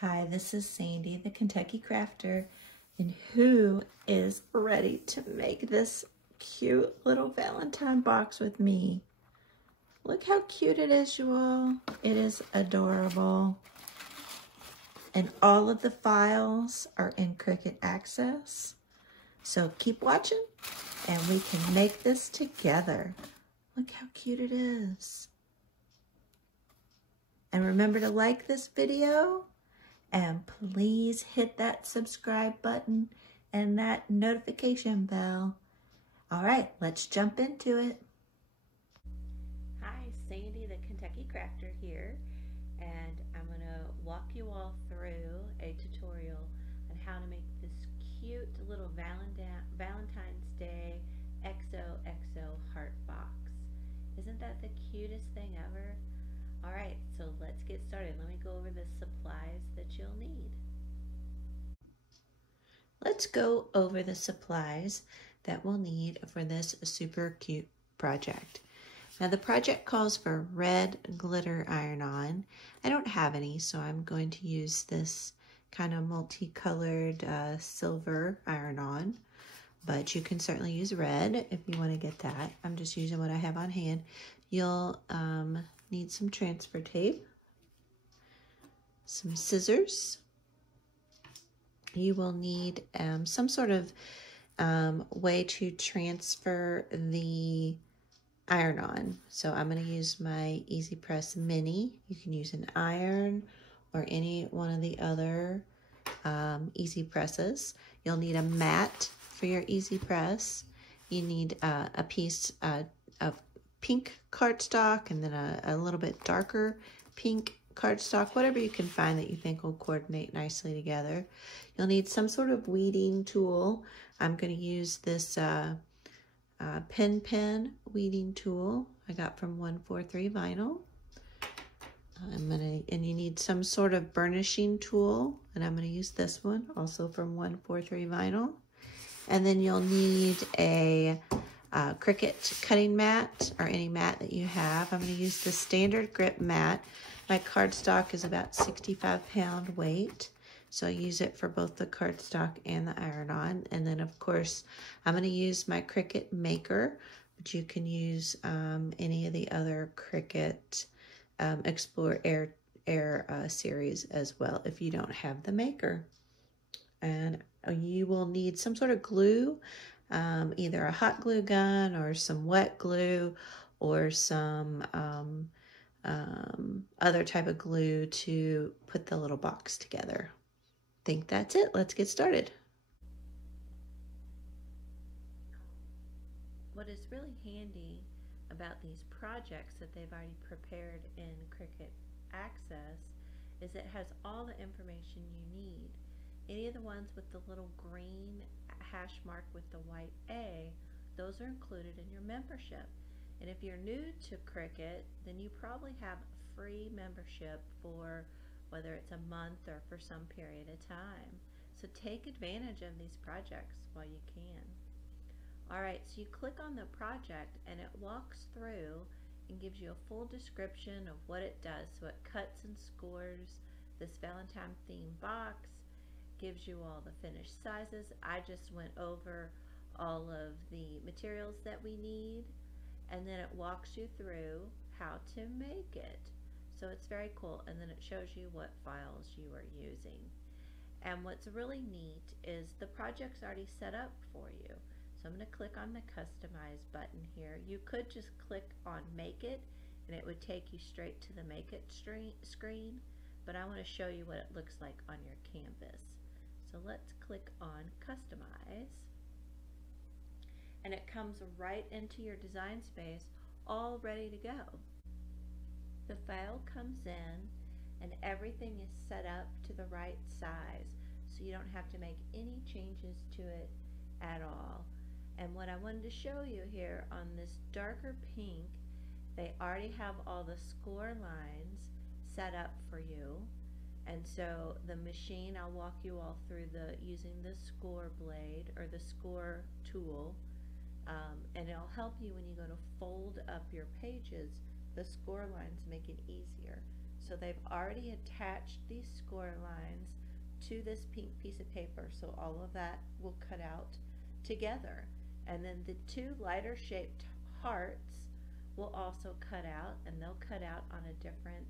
Hi, this is Sandy, the Kentucky Crafter, and who is ready to make this cute little Valentine box with me? Look how cute it is, you all. It is adorable. And all of the files are in Cricut Access. So keep watching and we can make this together. Look how cute it is. And remember to like this video. And please hit that subscribe button and that notification bell. All right, let's jump into it. Hi, Sandy the Kentucky Crafter here, and I'm going to walk you all through a tutorial on how to make this cute little Valentine's Day XOXO heart box. Isn't that the cutest thing ever? All right, so let's get started. Let me go over the supplies that you'll need. Let's go over the supplies that we'll need for this super cute project. Now the project calls for red glitter iron-on. I don't have any, so I'm going to use this kind of multicolored silver iron-on, but you can certainly use red if you want to get that. I'm just using what I have on hand. You'll need some transfer tape, some scissors. You will need some sort of way to transfer the iron-on. So I'm going to use my Easy Press Mini. You can use an iron or any one of the other Easy Presses. You'll need a mat for your Easy Press. You need a piece of pink cardstock and then a little bit darker pink cardstock, whatever you can find that you think will coordinate nicely together. You'll need some sort of weeding tool. I'm going to use this pen weeding tool I got from 143 Vinyl. And you need some sort of burnishing tool, and I'm going to use this one also from 143 Vinyl. And then you'll need a Cricut cutting mat or any mat that you have. I'm going to use the standard grip mat. My cardstock is about 65-pound weight, so I use it for both the cardstock and the iron-on. And then of course I'm going to use my Cricut Maker, but you can use any of the other Cricut Explore Air series as well if you don't have the Maker. And you will need some sort of glue, either a hot glue gun or some wet glue or some other type of glue to put the little box together. I think that's it. Let's get started. What is really handy about these projects that they've already prepared in Cricut Access is it has all the information you need. Any of the ones with the little green hash mark with the white A, those are included in your membership. And if you're new to Cricut, then you probably have a free membership for whether it's a month or for some period of time. So take advantage of these projects while you can. All right, so you click on the project and it walks through and gives you a full description of what it does. So it cuts and scores this Valentine theme box, gives you all the finished sizes. I just went over all of the materials that we need, and then it walks you through how to make it. So it's very cool, and then it shows you what files you are using. And what's really neat is the project's already set up for you. So I'm going to click on the Customize button here. You could just click on Make It, and it would take you straight to the Make It screen, but I want to show you what it looks like on your canvas. So let's click on Customize, and it comes right into your design space, all ready to go. The file comes in and everything is set up to the right size, so you don't have to make any changes to it at all. And what I wanted to show you here on this darker pink, they already have all the score lines set up for you. And so the machine, I'll walk you all through using the score blade or the score tool, and it'll help you when you go to fold up your pages. The score lines make it easier. So they've already attached these score lines to this pink piece of paper, so all of that will cut out together. And then the two lighter shaped hearts will also cut out, and they'll cut out on a different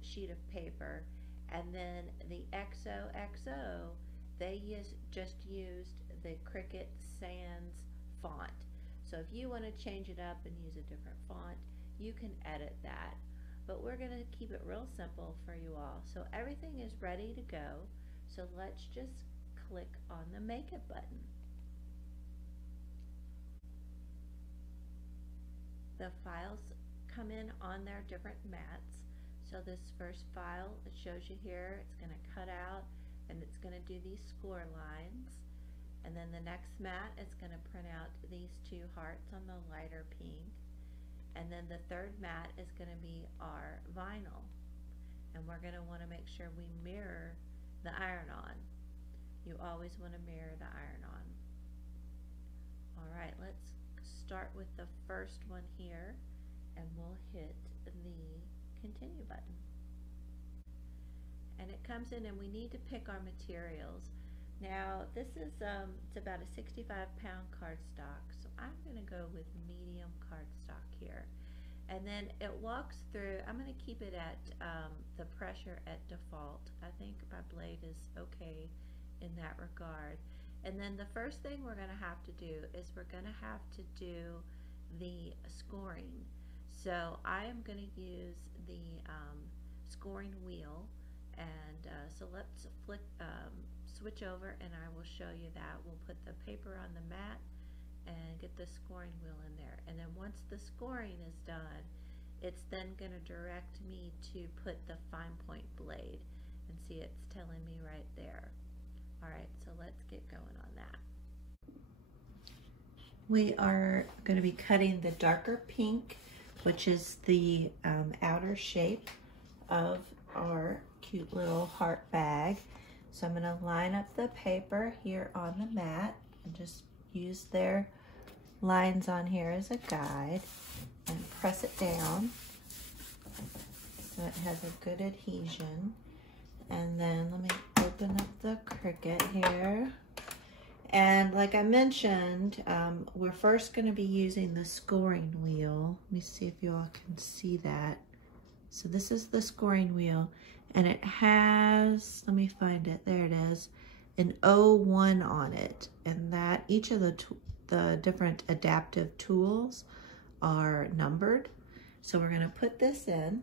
sheet of paper. And then the XOXO, they just used the Cricut Sans font. So if you want to change it up and use a different font, you can edit that. But we're going to keep it real simple for you all. So everything is ready to go. So let's just click on the Make It button. The files come in on their different mats. So this first file, it shows you here, it's going to cut out and it's going to do these score lines. And then the next mat is going to print out these two hearts on the lighter pink. And then the third mat is going to be our vinyl. And we're going to want to make sure we mirror the iron-on. You always want to mirror the iron-on. Alright, let's start with the first one here, and we'll hit the continue button. And it comes in, and we need to pick our materials. Now this is it's about a 65-pound cardstock, so I'm going to go with medium cardstock here. And then it walks through, I'm going to keep it at the pressure at default. I think my blade is okay in that regard. And then the first thing we're going to have to do is we're going to have to do the scoring. So I am going to use the scoring wheel, and so let's switch over and I will show you that. We'll put the paper on the mat and get the scoring wheel in there. And then once the scoring is done, it's then going to direct me to put the fine point blade. And see, it's telling me right there. Alright, so let's get going on that. We are going to be cutting the darker pink, which is the outer shape of our cute little heart bag. So I'm going to line up the paper here on the mat and just use their lines on here as a guide and press it down so it has a good adhesion. And then let me open up the Cricut here. And like I mentioned, we're first going to be using the scoring wheel. Let me see if you all can see that. So this is the scoring wheel, and it has, let me find it, there it is, an 01 on it. And that each of the different adaptive tools are numbered. So we're going to put this in,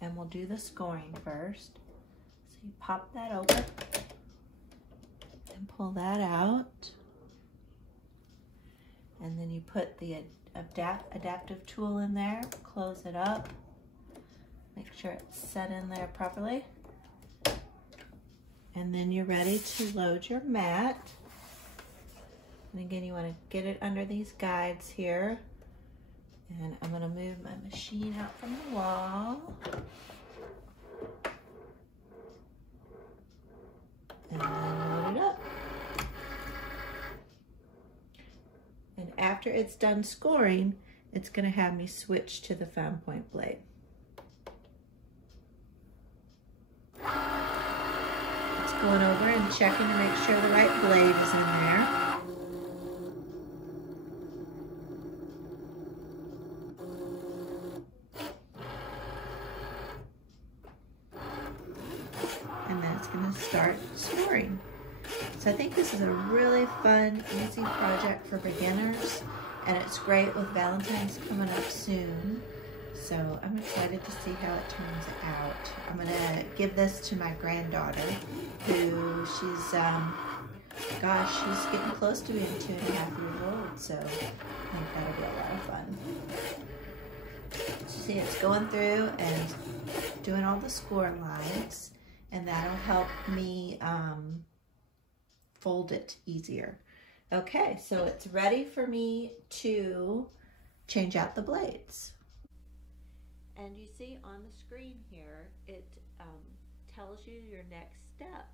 and we'll do the scoring first. So you pop that open and pull that out, and then you put the adaptive tool in there, close it up, make sure it's set in there properly, and then you're ready to load your mat. And again, you want to get it under these guides here, and I'm going to move my machine out from the wall. And load it up. And after it's done scoring, it's going to have me switch to the fine point blade. It's going over and checking to make sure the right blade is in there. And then it's going to start scoring. So I think this is a really fun, easy project for beginners, and it's great with Valentine's coming up soon. So I'm excited to see how it turns out. I'm going to give this to my granddaughter, who she's getting close to being 2.5 years old, so I think that'll be a lot of fun. See, it's going through and doing all the score lines, and that'll help me fold it easier. Okay, so it's ready for me to change out the blades. And you see on the screen here, it tells you your next step.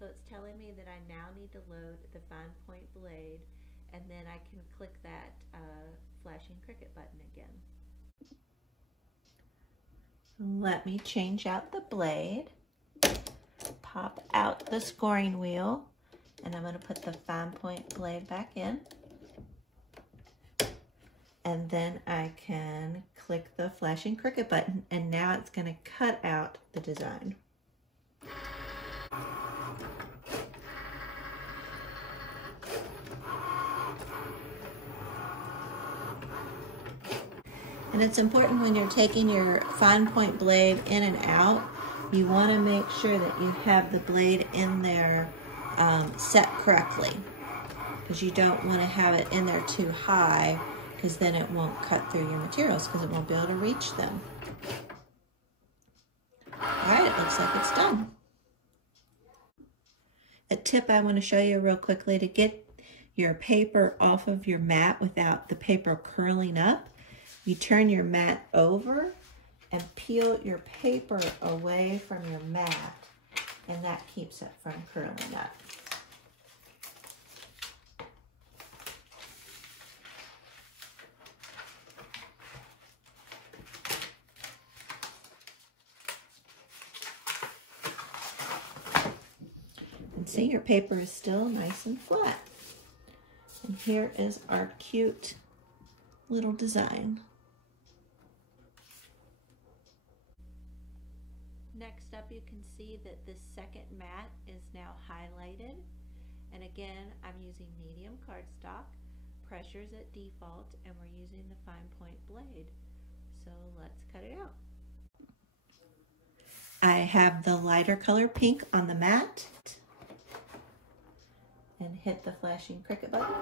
So it's telling me that I now need to load the fine point blade, and then I can click that flashing Cricut button again. Let me change out the blade, pop out the scoring wheel, and I'm going to put the fine point blade back in. And then I can click the flashing Cricut button, and now it's going to cut out the design. And it's important when you're taking your fine point blade in and out, you want to make sure that you have the blade in there set correctly, because you don't want to have it in there too high, because then it won't cut through your materials because it won't be able to reach them. All right, it looks like it's done. A tip I want to show you real quickly to get your paper off of your mat without the paper curling up. You turn your mat over and peel your paper away from your mat, and that keeps it from curling up. And see, your paper is still nice and flat. And here is our cute little design. Next up, you can see that this second mat is now highlighted. And again, I'm using medium cardstock, pressure's at default, and we're using the fine point blade. So let's cut it out. I have the lighter color pink on the mat, and hit the flashing Cricut button.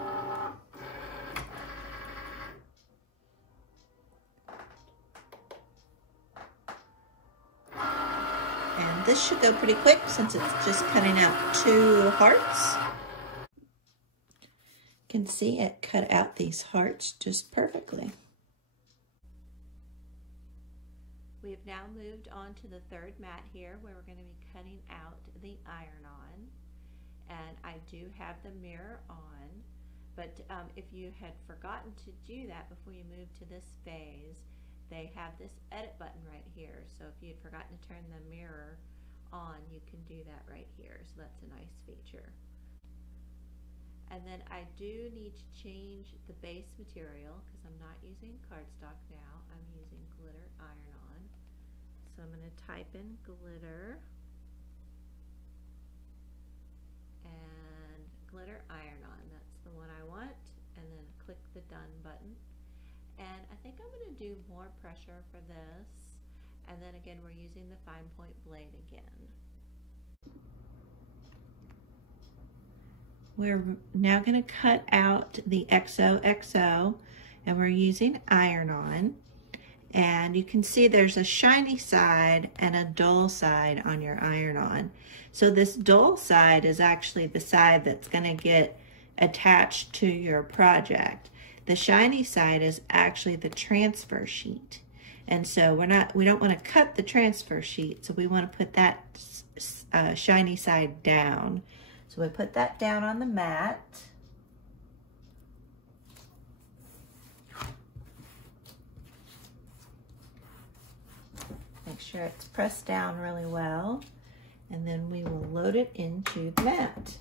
And this should go pretty quick since it's just cutting out 2 hearts. You can see it cut out these hearts just perfectly. We have now moved on to the third mat here, where we're going to be cutting out the iron-on. And I do have the mirror on, but if you had forgotten to do that before you move to this phase, they have this edit button right here. So if you had forgotten to turn the mirror on, you can do that right here. So that's a nice feature. And then I do need to change the base material because I'm not using cardstock now. I'm using glitter iron-on. So I'm going to type in glitter and glitter iron-on. That's the one I want. And then click the done button. And I think I'm going to do more pressure for this. And then again, we're using the fine point blade again. We're now going to cut out the XOXO, and we're using iron-on. And you can see there's a shiny side and a dull side on your iron-on. So this dull side is actually the side that's going to get attached to your project. The shiny side is actually the transfer sheet. And so we don't want to cut the transfer sheet, so we want to put that shiny side down. So we put that down on the mat. Make sure it's pressed down really well, and then we will load it into the mat.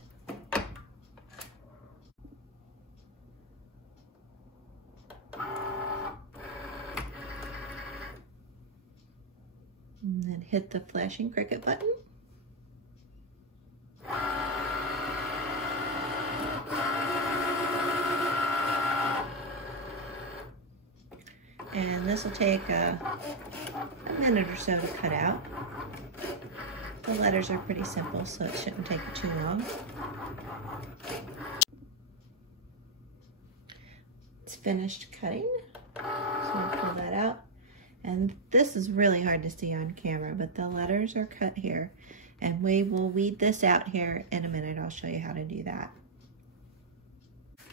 And then hit the flashing Cricut button. And this will take a minute or so to cut out. The letters are pretty simple, so it shouldn't take too long. It's finished cutting, so I'll pull that out. And this is really hard to see on camera, but the letters are cut here. And we will weed this out here in a minute. I'll show you how to do that.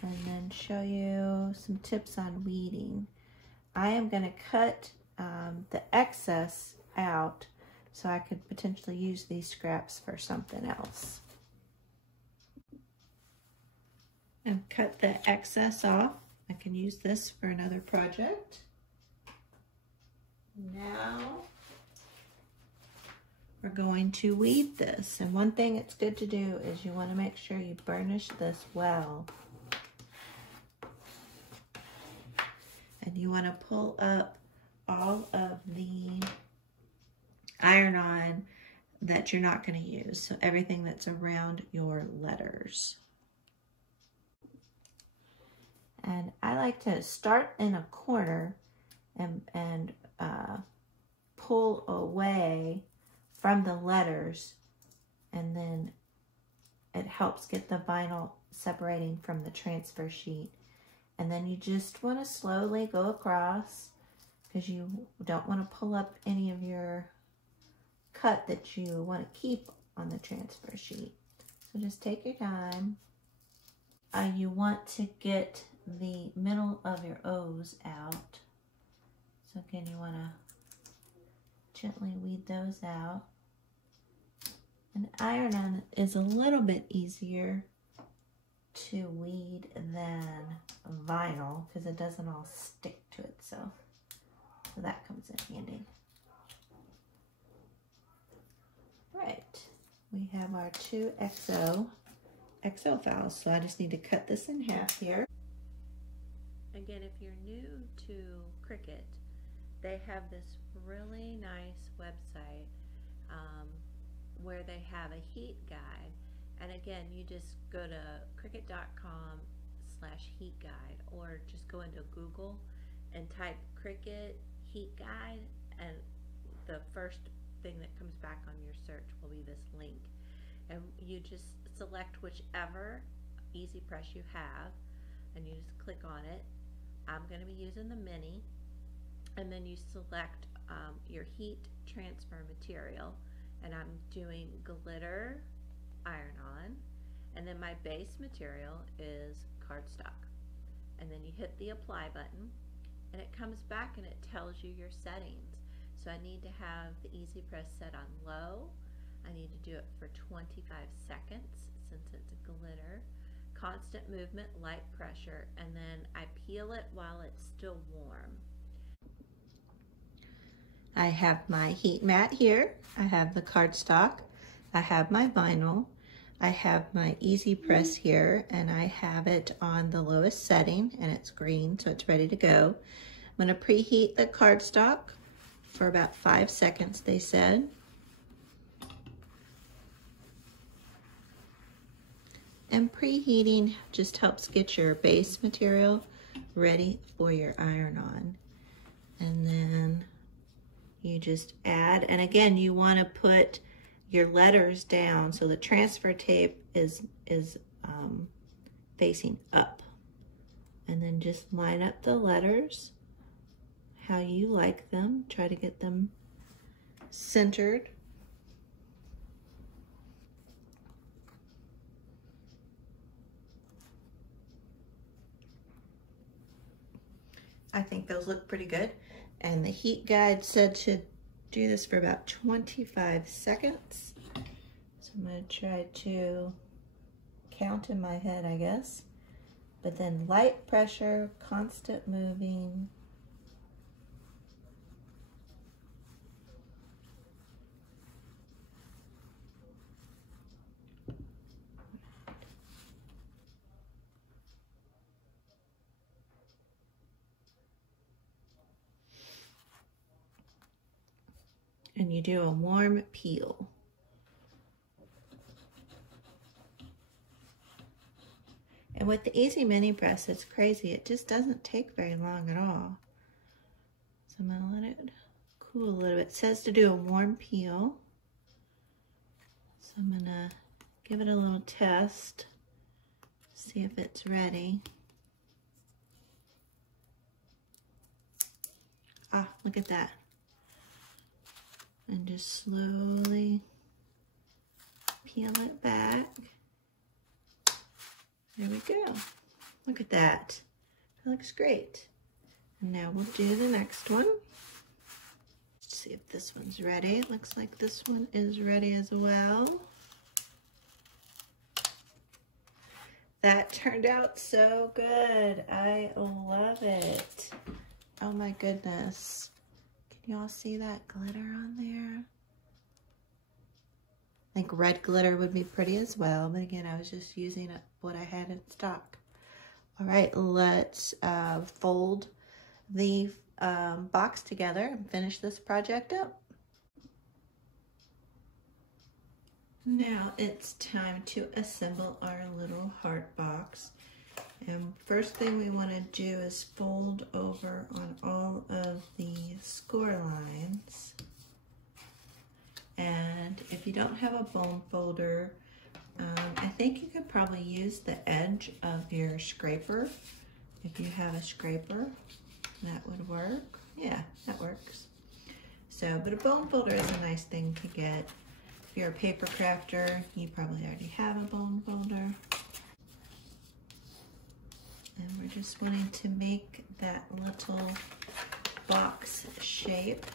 And then show you some tips on weeding. I am going to cut the excess out so I could potentially use these scraps for something else. I've cut the excess off. I can use this for another project. Now we're going to weed this. And one thing it's good to do is you want to make sure you burnish this well. And you want to pull up all of the iron-on that you're not going to use. So everything that's around your letters. And I like to start in a corner and pull away from the letters, and then it helps get the vinyl separating from the transfer sheet. And then you just want to slowly go across, because you don't want to pull up any of your cut that you want to keep on the transfer sheet. So just take your time. You want to get the middle of your O's out. So again, you want to gently weed those out. And iron-on is a little bit easier to weed than vinyl because it doesn't all stick to it. So that comes in handy. Right, we have our 2 XO files. So I just need to cut this in half here. Again, if you're new to Cricut, they have this really nice website where they have a heat guide. And again, you just go to cricut.com/heat guide, or just go into Google and type Cricut heat guide, and the first thing that comes back on your search will be this link. And you just select whichever easy press you have, and you just click on it. I'm going to be using the mini, and then you select your heat transfer material, and I'm doing glitter iron-on, and then my base material is cardstock. And then you hit the apply button, and it comes back and it tells you your settings. So I need to have the easy press set on low. I need to do it for 25 seconds since it's a glitter. Constant movement, light pressure, and then I peel it while it's still warm. I have my heat mat here. I have the cardstock. I have my vinyl. I have my easy press here, and I have it on the lowest setting, and it's green, so it's ready to go. I'm going to preheat the cardstock for about 5 seconds, they said. And preheating just helps get your base material ready for your iron-on. And then you just add, and again, you want to put your letters down so the transfer tape is facing up. And then just line up the letters how you like them. Try to get them centered. I think those look pretty good. And the heat guide said to do this for about 25 seconds. So I'm going to try to count in my head, I guess. But then light pressure, constant moving. And you do a warm peel. And with the Easy Mini Press, it's crazy. It just doesn't take very long at all. So I'm gonna let it cool a little bit. It says to do a warm peel. So I'm gonna give it a little test, see if it's ready. Ah, look at that. And just slowly peel it back. There we go. Look at that. It looks great. And now we'll do the next one. Let's see if this one's ready. It looks like this one is ready as well. That turned out so good. I love it. Oh my goodness. Can y'all see that glitter on there? I think red glitter would be pretty as well, but again, I was just using what I had in stock. All right, let's fold the box together and finish this project up. Now it's time to assemble our little heart box. And first thing we want to do is fold over on all of the score lines. And if you don't have a bone folder, I think you could probably use the edge of your scraper. If you have a scraper, that would work. Yeah, that works. So, but a bone folder is a nice thing to get. If you're a paper crafter, you probably already have a bone folder. And we're just wanting to make that little box shape.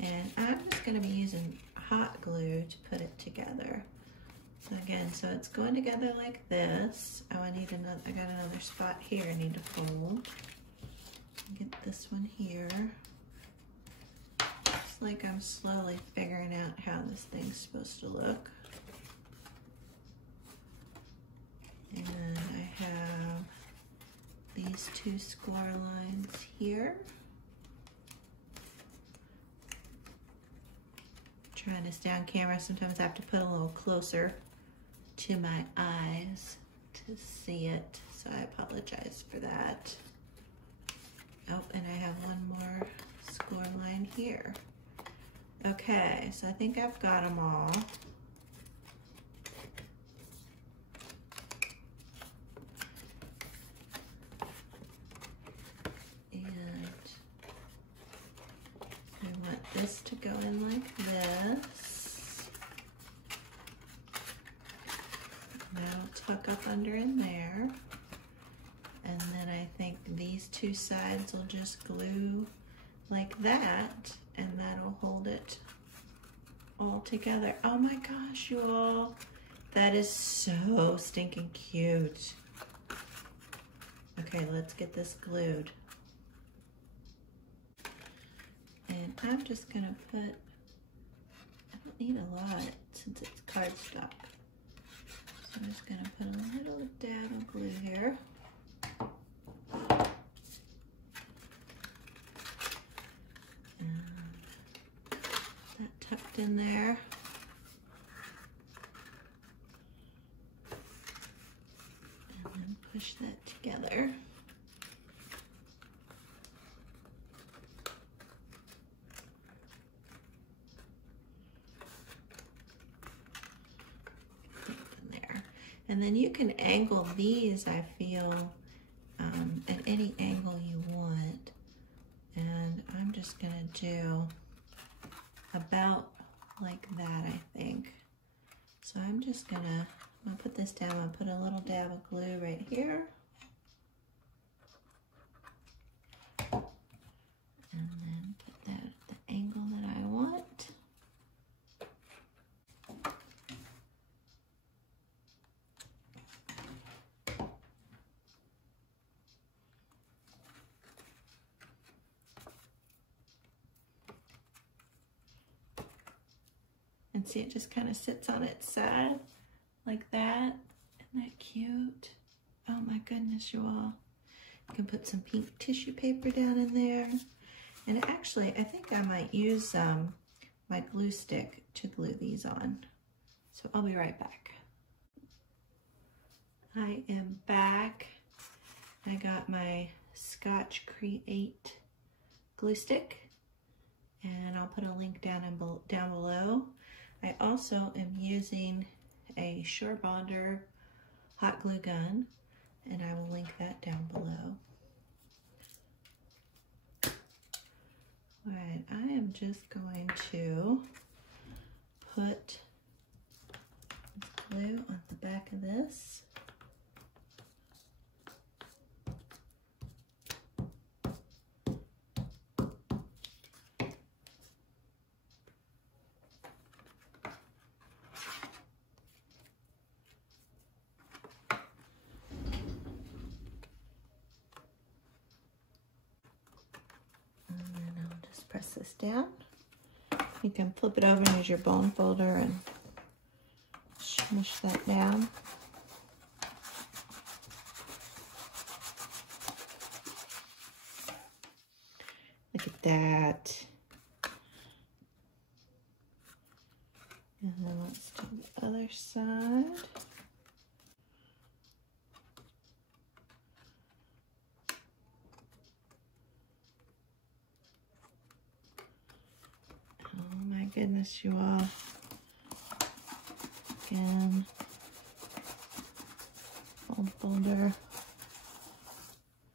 And I'm just going to be using hot glue to put it together. So again, so it's going together like this. Oh, I got another spot here I need to fold. Get this one here. It's like I'm slowly figuring out how this thing's supposed to look. And I have these two score lines here. Trying to stay on camera, sometimes I have to put a little closer to my eyes to see it, so I apologize for that. Oh, and I have one more score line here. Okay, so I think I've got them all. And I want this to go in like this. Now tuck up under in there. And then I think these two sides will just glue like that, and that'll hold it all together. Oh my gosh, you all. That is so stinking cute. Okay, let's get this glued. And I'm just gonna put, I don't need a lot since it's cardstock. So I'm just gonna put a little dab of glue here. That tucked in there. And then push that together. And then you can angle these, I feel, at any angle you want. And I'm just gonna do about like that, I think. So I'm gonna put this down. I'll put a little dab of glue right here. And then put that at the angle that I want. And see, it just kind of sits on its side like that. Isn't that cute? Oh my goodness, you all. You can put some pink tissue paper down in there. And actually, I think I might use my glue stick to glue these on. So I'll be right back. I am back. I got my Scotch Create glue stick, and I'll put a link down below. I also am using a Sure Bonder hot glue gun, and I will link that down below. All right, I am just going to put glue on the back of this. press this down. You can flip it over and use your bone folder and smush that down. Look at that. And then let's do the other side. Oh my goodness, you all. Again, fold folder.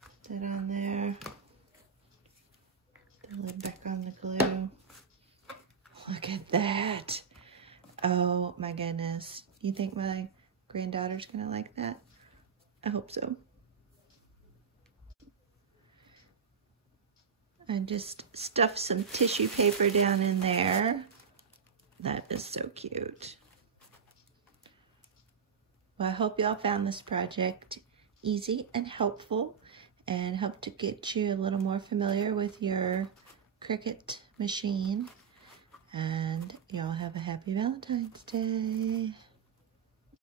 Put that on there. The lid back on the glue. Look at that. Oh my goodness. You think my granddaughter's gonna like that? I hope so. I just stuffed some tissue paper down in there. That is so cute. Well, I hope y'all found this project easy and helpful and helped to get you a little more familiar with your Cricut machine. And y'all have a happy Valentine's Day.